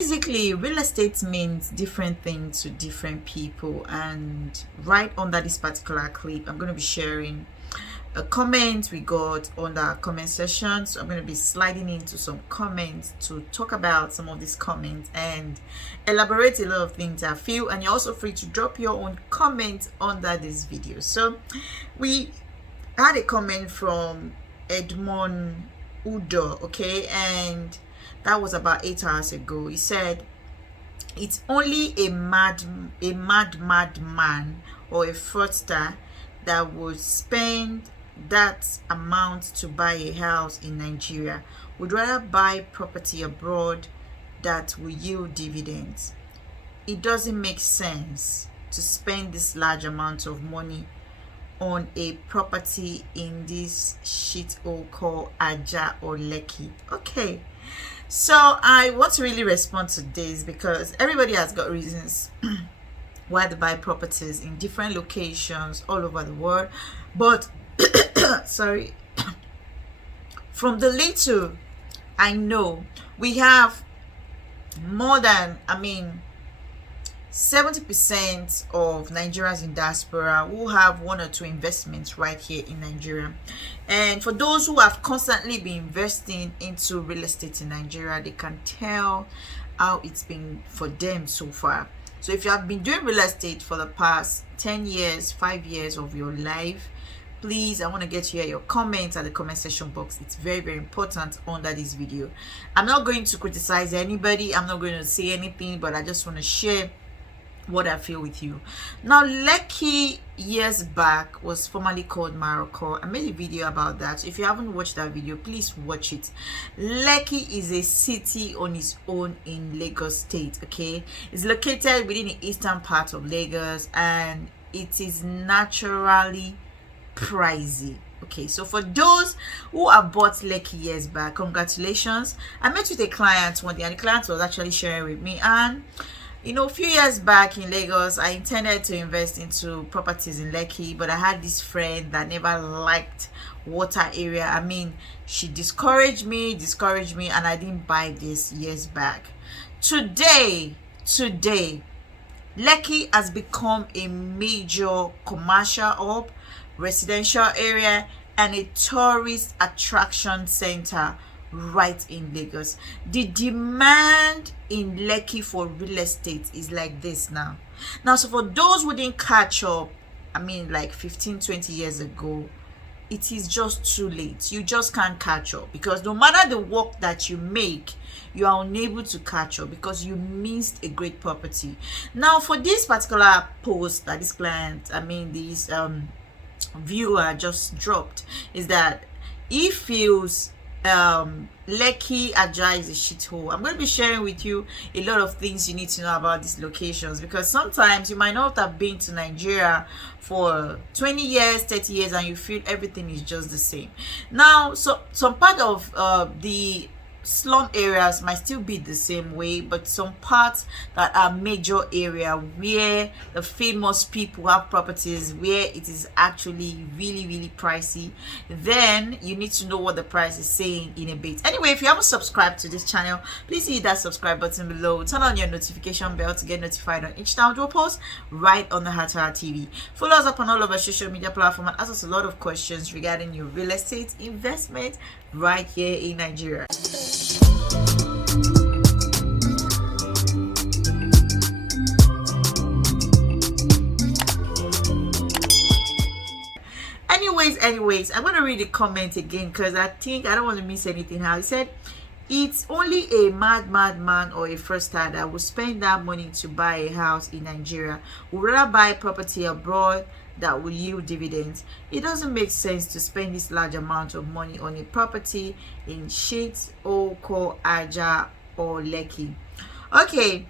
Basically, real estate means different things to different people, and right under this particular clip, I'm going to be sharing a comment we got on the comment section. So I'm going to be sliding into some comments to talk about some of these comments and elaborate a lot of things I feel, and you're also free to drop your own comments under this video. So we had a comment from Edmond Udo, okay, and that was about 8 hours ago. He said, it's only a mad man or a fraudster that would spend that amount to buy a house in Nigeria. Would rather buy property abroad that will yield dividends. It doesn't make sense to spend this large amount of money on a property in this shithole called Ajah or Lekki. Okay, so I want to really respond to this because everybody has got reasons why they buy properties in different locations all over the world. But sorry, from the little I know, we have more than 70% of Nigerians in diaspora who have one or two investments right here in Nigeria. And for those who have constantly been investing into real estate in Nigeria, they can tell how it's been for them so far. So if you have been doing real estate for the past 10 years, 5 years of your life, please, I want to get to hear your comments at the comment section box. It's very, very important under this video. I'm not going to criticize anybody. I'm not going to say anything, but I just want to share what I feel with you. Now, Lekki years back was formerly called Morocco. I made a video about that. If you haven't watched that video, please watch it. Lekki is a city on its own in Lagos State. Okay, it's located within the eastern part of Lagos, and it is naturally pricey. Okay, so for those who have bought Lekki years back, congratulations. I met with a client one day, and the client was actually sharing with me, and a few years back in Lagos, I intended to invest into properties in Lekki, but I had this friend that never liked water area. She discouraged me, and I didn't buy this years back. Today, Lekki has become a major commercial hub, residential area, and a tourist attraction center right in Lagos. The demand in Lekki for real estate is like this now. So for those who didn't catch up, like 15-20 years ago, it is just too late. You just can't catch up, because no matter the work that you make, you are unable to catch up because you missed a great property. Now, for this particular post that this client, this viewer just dropped, is that he feels Lekki Ajah is a shithole. I'm going to be sharing with you a lot of things you need to know about these locations, because sometimes you might not have been to Nigeria for 20 years, 30 years, and you feel everything is just the same. Now, so some part of the slum areas might still be the same way, but some parts that are major area where the famous people have properties, where it is actually really, really pricey, then you need to know what the price is saying in a bit. Anyway, if you haven't subscribed to this channel, please hit that subscribe button below, turn on your notification bell to get notified on each time we post right on the Hatara TV. Follow us up on all of our social media platforms and ask us a lot of questions regarding your real estate investment right here in Nigeria. Anyways, I'm gonna read the comment again because I think I don't want to miss anything. How he said, it's only a mad man or a fraudster that will spend that money to buy a house in Nigeria. Would rather buy property abroad that will yield dividends. It doesn't make sense to spend this large amount of money on a property in Eleko, Ajah or Lekki. Okay,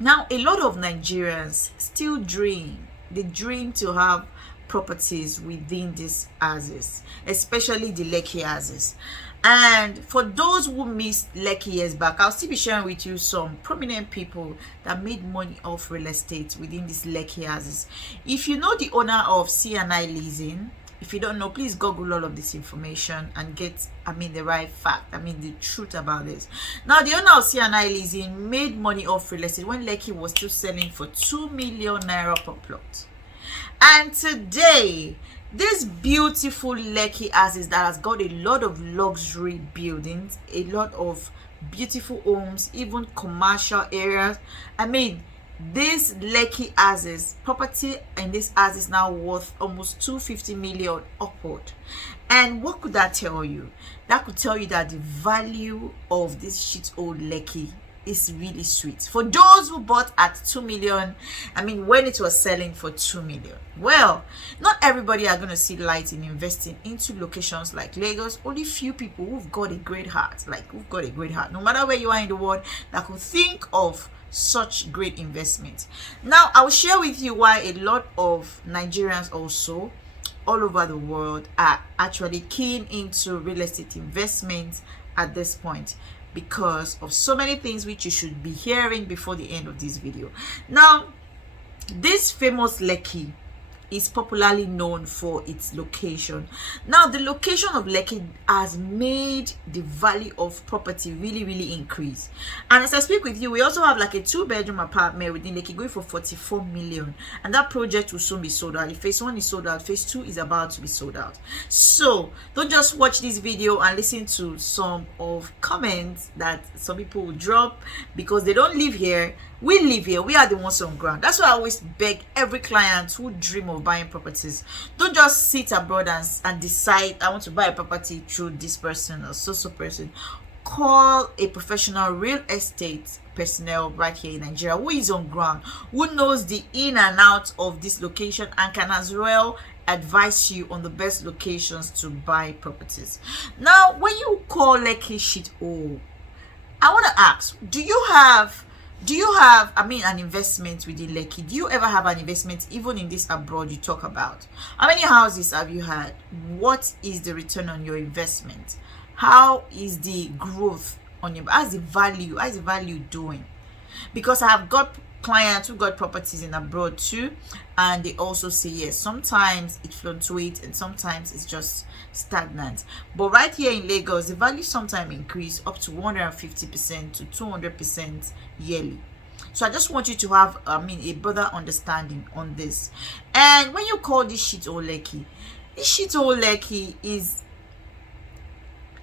now a lot of Nigerians still dream to have properties within these houses, especially the Lekki houses. And for those who missed Lekki years back, I'll still be sharing with you some prominent people that made money off real estate within these Lekki houses. If you know the owner of C&I Leasing, If you don't know, please Google all of this information and get, the right fact, the truth about this. Now, the owner of C&I Leasing made money off real estate when Lekki was still selling for 2 million naira per plot. And today, this beautiful Lekki Ajah that has got a lot of luxury buildings, a lot of beautiful homes, even commercial areas. This Lekki Ajah property in this Ajah is now worth almost 250 million upward. And what could that tell you? That could tell you that the value of this shit old Lekki is really sweet. For those who bought at 2 million, when it was selling for 2 million. Well, not everybody are going to see light in investing into locations like Lagos. Only few people who've got a great heart, no matter where you are in the world, that could think of such great investment. Now, I will share with you why a lot of Nigerians also all over the world are actually keen into real estate investments at this point, because of so many things which you should be hearing before the end of this video. Now, this famous Lekki is popularly known for its location. Now, the location of Lekki has made the value of property really increase. And as I speak with you, we also have like a 2-bedroom apartment within Lekki going for 44 million, and that project will soon be sold out. Phase 1 is sold out, phase 2 is about to be sold out. So don't just watch this video and listen to some of comments that some people will drop because they don't live here. We live here. We are the ones on ground. That's why I always beg every client who dream of buying properties, don't just sit abroad and decide I want to buy a property through this person or so person. Call a professional real estate personnel right here in Nigeria who is on ground, who knows the in and out of this location and can as well advise you on the best locations to buy properties. Now, when you call Lekki shit hole, I want to ask, do you have an investment within Lekki? Do you ever have an investment even in this abroad you talk about? How many houses have you had? What is the return on your investment? How is the growth on your, how's the value doing? Because I have got clients who got properties in abroad too, and they also say yes, sometimes it fluctuates and sometimes it's just stagnant. But right here in Lagos, the value sometimes increase up to 150% to 200% yearly. So I just want you to have a broader understanding on this. And when you call this shit old Lekki, this shit old Lekki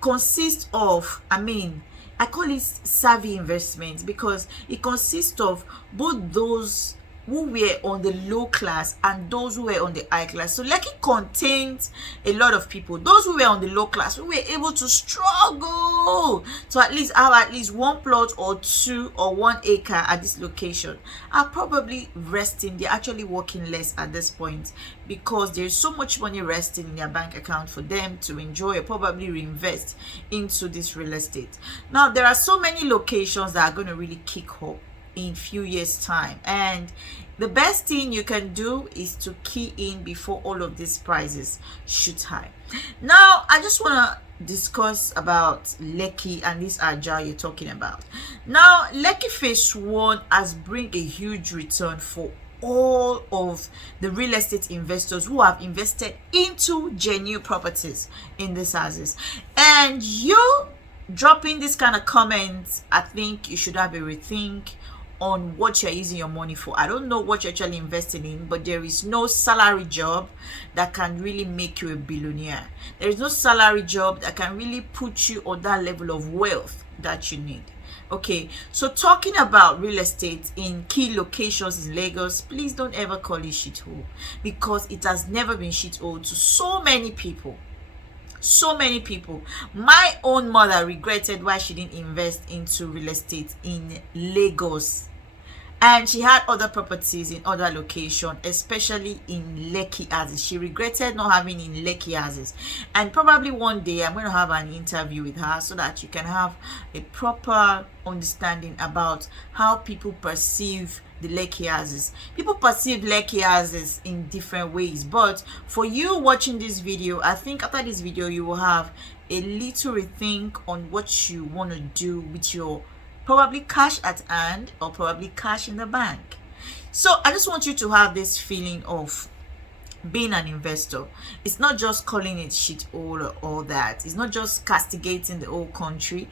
consists of, I call it savvy investments, because it consists of both those who were on the low class and those who were on the high class. So Lekki contains a lot of people. Those who were on the low class, who were able to struggle to at least have at least 1 plot or 2 or 1 acre at this location, are probably resting. They're actually working less at this point because there's so much money resting in their bank account for them to enjoy or probably reinvest into this real estate. Now, there are so many locations that are going to really kick up in few years time, and the best thing you can do is to key in before all of these prices shoot high. Now, I just want to discuss about Lekki and this Ajah you're talking about. Now, Lekki phase 1 has bring a huge return for all of the real estate investors who have invested into genuine properties in these houses. And you dropping this kind of comments, I think you should have a rethink on what you're using your money for. I don't know what you're actually investing in, but there is no salary job that can really make you a billionaire. There is no salary job that can really put you on that level of wealth that you need. Okay, so talking about real estate in key locations in Lagos, please don't ever call it shithole, because it has never been shithole to so many people. So many people. My own mother regretted why she didn't invest into real estate in Lagos, and she had other properties in other locations, especially in Lekki Ajah. She regretted not having in Lekki Ajah, and probably one day I'm going to have an interview with her so that you can have a proper understanding about how people perceive the Lekki Ajah. People perceive Lekki Ajah in different ways, but for you watching this video, I think after this video you will have a little rethink on what you want to do with your probably cash at hand or probably cash in the bank. So I just want you to have this feeling of being an investor. It's not just calling it shithole or all that. It's not just castigating the whole country,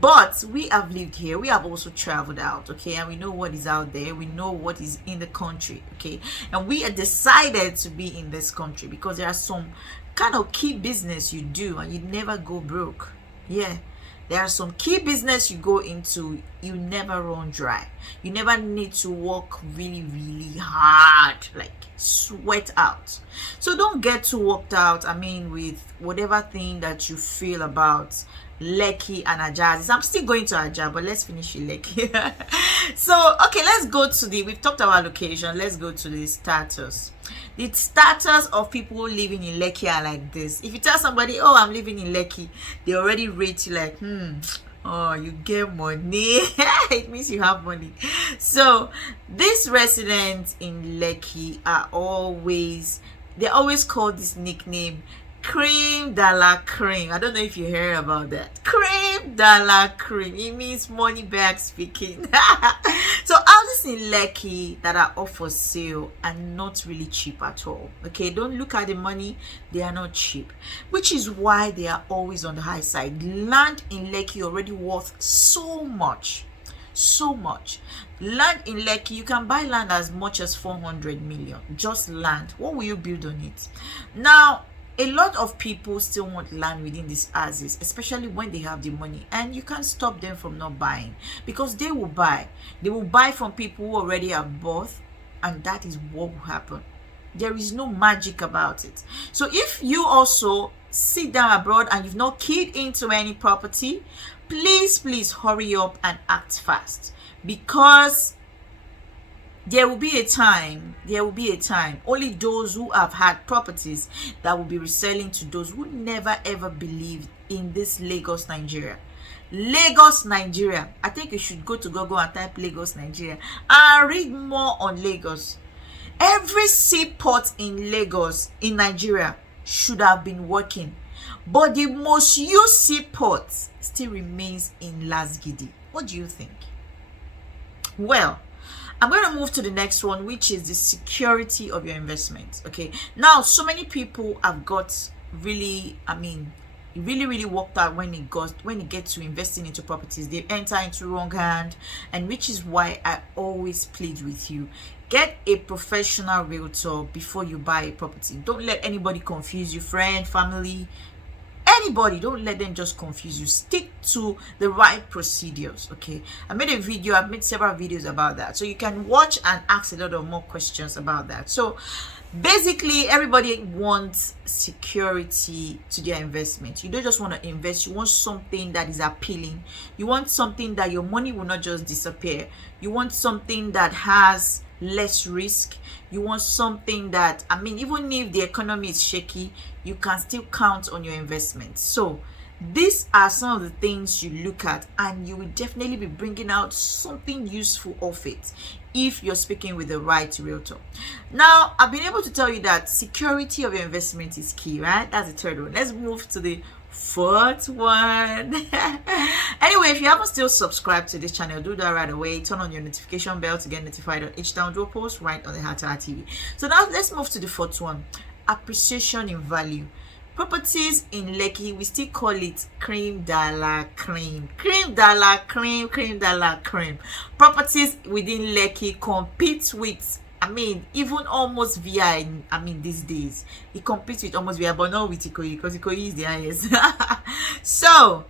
but we have lived here. We have also traveled out, okay, and we know what is out there. We know what is in the country, okay, and we are decided to be in this country because there are some kind of key business you do and you never go broke. Yeah, there are some key business you go into, you never run dry. You never need to work really, really hard, like sweat out. So don't get too worked out, with whatever thing that you feel about Lekki and Ajah. I'm still going to Ajah, but let's finish with Lekki. So, okay, let's go to we've talked about location. Let's go to the status. The status of people living in Lekki are like this. If you tell somebody, oh, I'm living in Lekki, they already rate you like, oh, you get money. It means you have money. So these residents in Lekki they always call this nickname cream de la cream. I don't know if you heard about that. Cream de la cream. It means money bag speaking. So houses in Lekki that are up for sale are not really cheap at all. Okay, don't look at the money. They are not cheap, which is why they are always on the high side. Land in Lekki already worth so much. Land in Lekki, you can buy land as much as 400 million. Just land. What will you build on it? Now, a lot of people still want land within these houses, especially when they have the money, and you can't stop them from not buying because they will buy. They will buy from people who already have bought, and that is what will happen. There is no magic about it. So if you also sit down abroad and you've not keyed into any property, please hurry up and act fast, because there will be a time, only those who have had properties that will be reselling to those who never ever believed in this Lagos, Nigeria. Lagos, Nigeria. I think you should go to Google and type Lagos, Nigeria and read more on Lagos. Every seaport in Lagos, in Nigeria, should have been working, but the most used seaport still remains in Lasgidi. What do you think? Well, I'm going to move to the next one, which is the security of your investment. Okay, now so many people have got really worked out when it gets to investing into properties. They enter into wrong hand, and which is why I always plead with you, get a professional realtor before you buy a property. Don't let anybody confuse you, friend, family, anybody. Don't let them just confuse you. Stick to the right procedures. Okay, I've made several videos about that, so you can watch and ask a lot of more questions about that. So basically, everybody wants security to their investment. You don't just want to invest, you want something that is appealing. You want something that your money will not just disappear. You want something that has less risk. You want something that, even if the economy is shaky, you can still count on your investment. So these are some of the things you look at, and you will definitely be bringing out something useful of it if you're speaking with the right realtor. Now, I've been able to tell you that security of your investment is key, right? That's the third one. Let's move to the fourth one. Anyway, if you haven't still subscribed to this channel, do that right away. Turn on your notification bell to get notified on each download post right on the Hatara TV. So now let's move to the fourth one: appreciation in value. Properties in Lekki, we still call it cream de la cream. Cream de la cream, cream de la cream. Properties within Lekki compete with, even almost VI, these days. It competes with almost VI, but not with Ikoyi, because Ikoyi is the highest. So,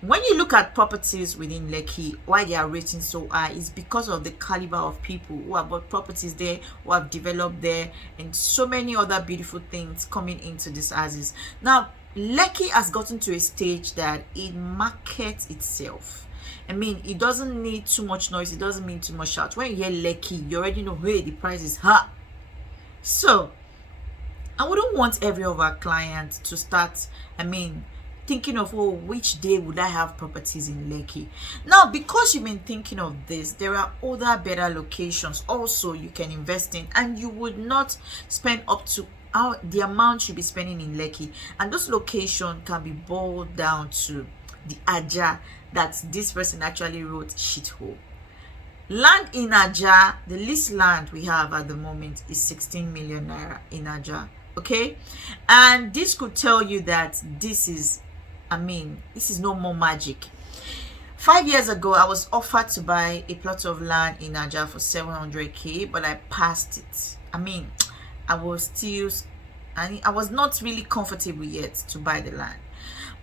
when you look at properties within Lekki, why they are rating so high is because of the caliber of people who have bought properties there, who have developed there, and so many other beautiful things coming into these houses. Now, Lekki has gotten to a stage that it markets itself. It doesn't need too much noise. It doesn't mean too much shout. When you hear Lekki, you already know, hey, the price is hot. So, I wouldn't want every of our clients to start, thinking of, oh, which day would I have properties in Lekki? Now, because you've been thinking of this, there are other better locations also you can invest in, and you would not spend up to the amount you'll be spending in Lekki. And those locations can be boiled down to the Ajah that this person actually wrote shithole. Land in Ajah, the least land we have at the moment is 16 million naira in Ajah. Okay, and this could tell you that this is, this is no more magic. 5 years ago, I was offered to buy a plot of land in Ajah for 700k, but I passed it. I was still, I was not really comfortable yet to buy the land.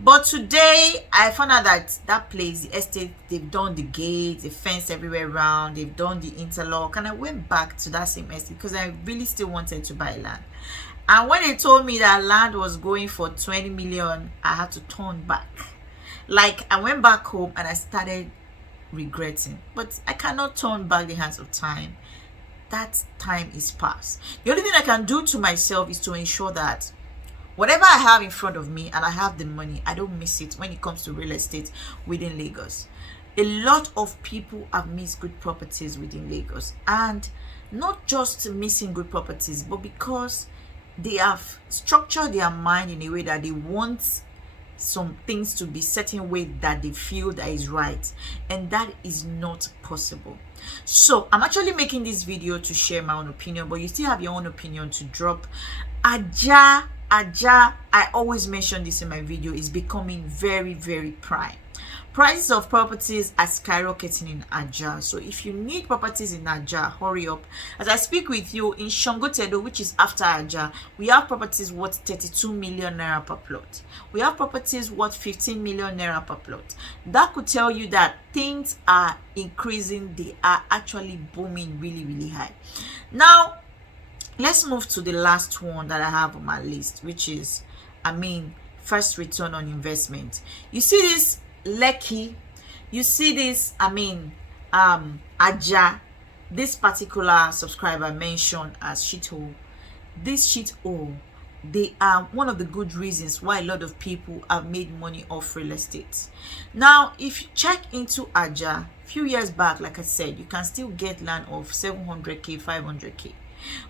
But today, I found out that that place, the estate, they've done the gates, the fence everywhere around, they've done the interlock, and I went back to that same estate because I really still wanted to buy land. And when they told me that land was going for 20 million, I had to turn back. Like, I went back home and I started regretting. But I cannot turn back the hands of time. That time is past. The only thing I can do to myself is to ensure that whatever I have in front of me and I have the money, I don't miss it when it comes to real estate within Lagos. A lot of people have missed good properties within Lagos. And not just missing good properties, but because they have structured their mind in a way that they want some things to be certain way that they feel that is right, and that is not possible. So I'm actually making this video to share my own opinion, but you still have your own opinion to drop. Ajah, I always mention this in my video, is becoming very, very prime. Prices of properties are skyrocketing in Ajah. So if you need properties in Ajah, hurry up. As I speak with you, in Shangotedo, which is after Ajah, we have properties worth 32 million naira per plot. We have properties worth 15 million naira per plot. That could tell you that things are increasing. They are actually booming really, really high. Now, let's move to the last one that I have on my list, which is, first return on investment. You see this Lekki, you see this, Ajah, this particular subscriber mentioned as shithole. This shithole, they are one of the good reasons why a lot of people have made money off real estate. Now, if you check into Ajah, a few years back, like I said, you can still get land of 700k, 500k.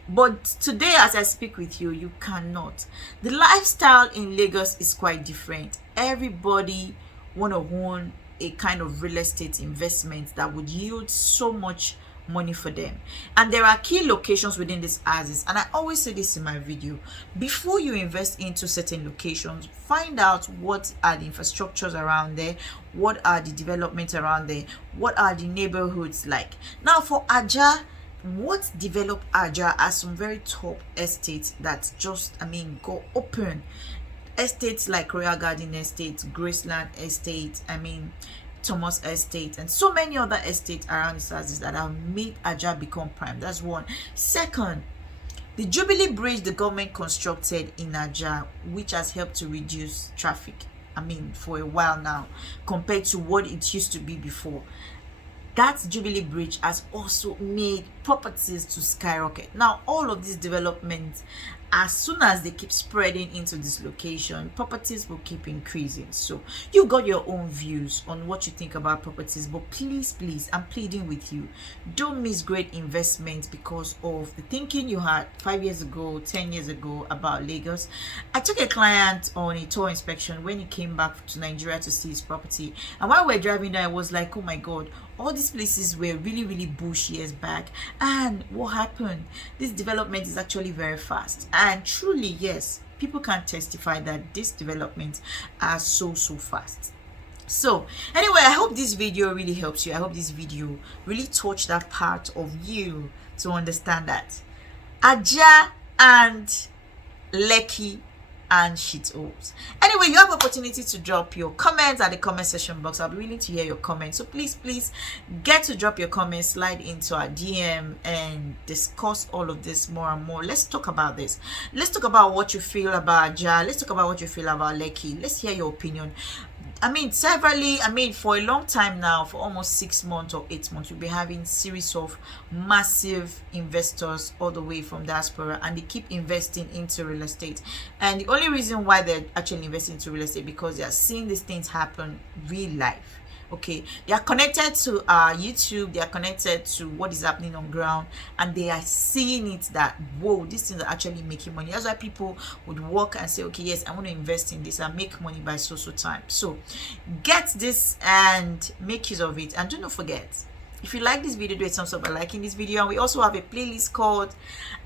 But today, as I speak with you, you cannot. The lifestyle in Lagos is quite different. Everybody want to own a kind of real estate investment that would yield so much money for them. And there are key locations within these houses, and I always say this in my video: before you invest into certain locations, find out what are the infrastructures around there, what are the developments around there, what are the neighborhoods like. Now for Ajah, what developed Ajah are some very top estates that just go open. Estates like Royal Garden Estate, Graceland Estate, Thomas Estate, and so many other estates around the houses that have made Ajah become prime. That's one. Second, the Jubilee Bridge the government constructed in Ajah, which has helped to reduce traffic, for a while now, compared to what it used to be before. That Jubilee Bridge has also made properties to skyrocket. Now, all of these developments, as soon as they keep spreading into this location, properties will keep increasing. So you got your own views on what you think about properties, but please, I'm pleading with you, don't miss great investments because of the thinking you had 5 years ago, 10 years ago about Lagos. I took a client on a tour inspection when he came back to Nigeria to see his property, and while we're driving there, I was like, oh my god, all these places were really, really bush years back, and what happened? This development is actually very fast. And truly, yes, people can testify that these developments are so fast. So anyway, I hope this video really helps you. I hope this video really touched that part of you to understand that Ajah and Lekki and shitholes. Anyway, you have opportunity to drop your comments at the comment section box. I'll be willing to hear your comments. So please get to drop your comments, slide into our DM and discuss all of this more and more. Let's talk about this. Let's talk about what you feel about Ajah. Let's talk about what you feel about Lekki. Let's hear your opinion. Severally, for a long time now, for almost 6 months or 8 months, we've been having series of massive investors all the way from diaspora, and they keep investing into real estate. And the only reason why they're actually investing into real estate because they are seeing these things happen real life. Okay, they are connected to YouTube, they are connected to what is happening on ground, and they are seeing it that, whoa, these things are actually making money. That's why people would work and say, okay, yes, I want to invest in this and make money by so time. So get this and make use of it. And do not forget, If you like this video, do a thumbs up by liking this video. And we also have a playlist called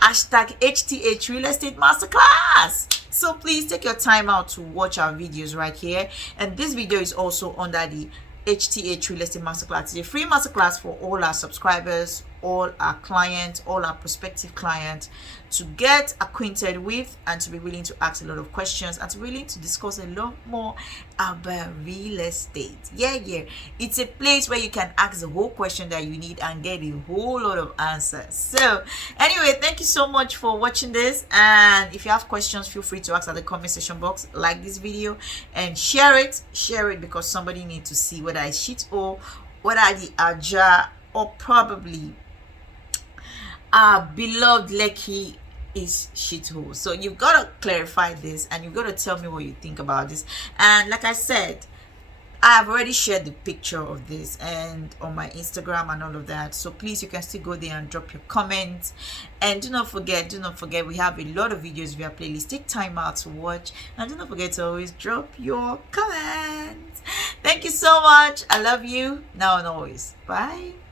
#HTH Real Estate Masterclass. So please take your time out to watch our videos right here. And this video is also under the HTH Real Estate Masterclass. It's a free masterclass for all our subscribers, all our clients, all our prospective clients, to get acquainted with and to be willing to ask a lot of questions and to be willing to discuss a lot more about real estate. It's a place where you can ask the whole question that you need and get a whole lot of answers. So anyway, thank you so much for watching this, and if you have questions, feel free to ask at the comment section box. Like this video and share it because somebody needs to see whether it's shit or whether the Ajah or probably our beloved Lekki is shithole. So you've got to clarify this and you've got to tell me what you think about this. And like I said, I have already shared the picture of this and on my Instagram and all of that. So please, you can still go there and drop your comments. And do not forget, we have a lot of videos via playlist. Take time out to watch. And do not forget to always drop your comments. Thank you so much. I love you now and always. Bye.